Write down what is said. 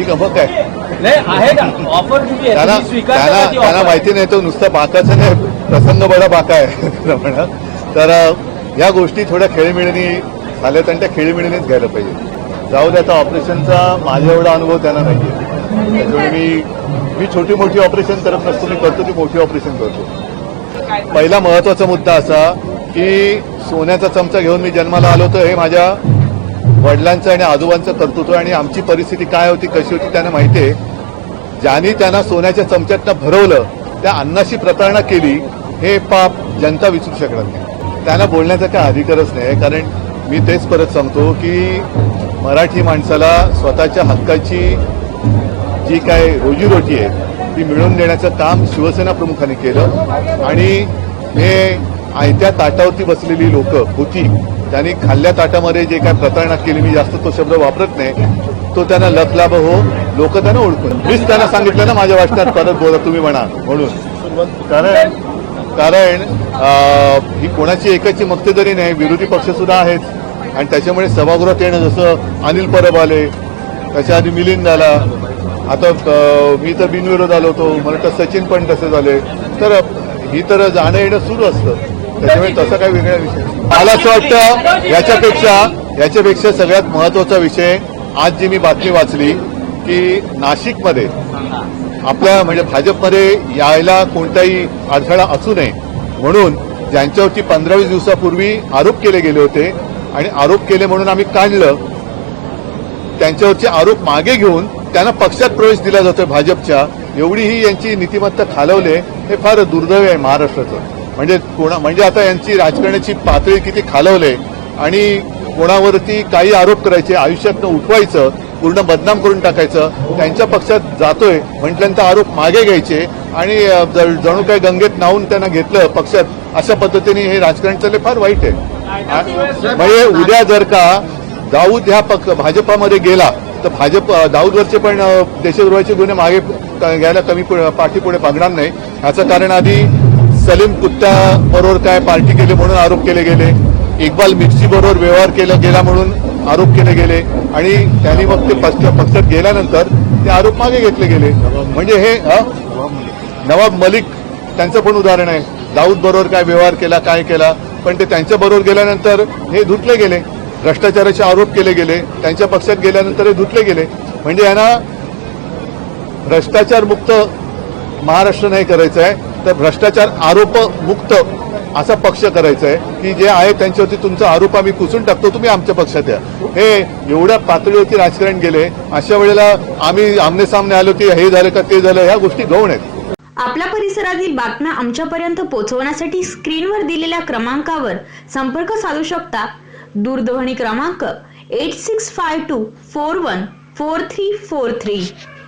ठीक आहे. मग काय नाही आहे का ऑफर किती आहे त्यांना तुम्ही स्वीकारता त्यांना का ती त्यांना offer? माहिती नाही तो नुसतं बाकाचं नाही प्रसन्न बडा बाका आहे. खरं म्हणा. तर अ, या गोष्टी थोड्या खेळीमिळीने झाल्यात आणि त्या खेळीमिळीनेच घ्यायला पाहिजे. जाऊ द्या आता ऑपरेशनचा माझा एवढा अनुभव त्यांना नाही आहे त्याच्यामुळे मी मी छोटी मोठी ऑपरेशन करत नसतो मी करतो ती मोठी ऑपरेशन करतो. पहिला महत्त्वाचा मुद्दा असा की सोन्याचा चमचा घेऊन मी जन्माला आलो तर हे माझ्या वडिलांचं आणि आजोबांचं कर्तृत्व आणि आमची परिस्थिती काय होती कशी होती त्यांना माहिती आहे. ज्यांनी त्यांना सोन्याच्या चमच्यातनं भरवलं त्या अन्नाशी प्रतारणा केली हे पाप जनता विसरू शकणार नाही. त्यांना बोलण्याचा काय अधिकारच नाही कारण मी तेच परत सांगतो की मराठी माणसाला स्वतःच्या हक्काची जी काय रोजीरोटी आहे ती मिळवून देण्याचं काम शिवसेना प्रमुखांनी केलं. आणि हे आयत्या ताटावरती बसलेली लोक होती त्यांनी खाल्ल्या ताटामध्ये जे काय प्रतारणा केली मी जास्त तो शब्द वापरत नाही. तो त्यांना लखलाभ हो लोक त्यांना ओळखून. मीच त्यांना सांगितलं ना माझ्या वाचनात परत बोला तुम्ही म्हणा म्हणून. कारण कारण ही कोणाची एकाची मक्तेदारी नाही विरोधी पक्ष सुद्धा आहेत. आणि त्याच्यामुळे सभागृहात येणं जसं अनिल परब आले त्याच्या आधी मिलिंद आला आता मी तर बिनविरोध आलो होतो मला तर सचिन पण तसे झाले. तर ही तर जाणं येणं सुरू असतं. त्याच्यामुळे तसा काही वेगळा विषय मला असं वाटतं याच्यापेक्षा याच्यापेक्षा सगळ्यात महत्त्वाचा विषय आज जी मी बातमी वाचली की नाशिकमध्ये आपल्या म्हणजे भाजपमध्ये यायला कोणताही अडथळा असू नये. म्हणून ज्यांच्यावरती पंधरावीस दिवसापूर्वी आरोप केले गेले होते आणि आरोप केले म्हणून आम्ही काढलं त्यांच्यावरचे आरोप मागे घेऊन त्यांना पक्षात प्रवेश दिला जातोय भाजपच्या. एवढी ही यांची नीतिमत्ता खालवले हे फार दुर्दैव आहे महाराष्ट्राचं. म्हणजे कोणा म्हणजे आता यांची राजकारणाची पातळी किती खालवले आणि कोणावरती काही आरोप करायचे आयुष्यातनं उठवायचं पूर्ण बदनाम करून टाकायचं त्यांच्या पक्षात जातोय म्हटल्यानंतर आरोप मागे घ्यायचे आणि जणू काही गंगेत नाहून त्यांना घेतलं पक्षात अशा पद्धतीने हे राजकारण चालले फार वाईट आहे. म्हणजे उद्या जर का दाऊद ह्या पक्ष भाजपामध्ये गेला तर भाजप दाऊदवरचे पण देशद्रोहाचे गुन्हे मागे घ्यायला कमी पु- पाठीपुढे मागणार नाही. ह्याचं कारण आधी सलीम कुत्त्या बरोबर काय पार्टी केली म्हणून आरोप केले गेले. इक्बाल मिर्ची बरोबर व्यवहार केला गेला म्हणून आरोप केले गेले. आणि त्यांनी मग ते पक्षात गेल्यानंतर ते आरोप मागे घेतले गेले. म्हणजे हे नवाब मलिक त्यांचं पण उदाहरण आहे. दाऊद बरोबर काय व्यवहार केला काय केला? पण ते त्यांच्या बरोबर गेल्यानंतर हे धुतले गेले. भ्रष्टाचाराचे आरोप केले गेले. त्यांच्या पक्षात गेल्यानंतर हे धुतले गेले. म्हणजे यांना भ्रष्टाचार मुक्त महाराष्ट्र नाही करायचं आहे. तर भ्रष्टाचार आरोप मुक्त असा पक्ष करायचा आहे की जे आहे त्यांच्यावरती तुमचा आरोप आम्ही पुसून टाकतो तुम्ही आमच्या पक्षात या. हे एवढ्या पातळीवरती राजकारण गेले अशा वेळेला आम्ही आमने सामने आलो की हे झालं का ते झालं ह्या गोष्टी गौण आहेत. आपल्या परिसरातील बातम्या आमच्यापर्यंत पोहोचवण्यासाठी स्क्रीनवर दिलेल्या क्रमांकावर संपर्क साधू शकता. दूरध्वनी क्रमांक eight six five two four one four three four three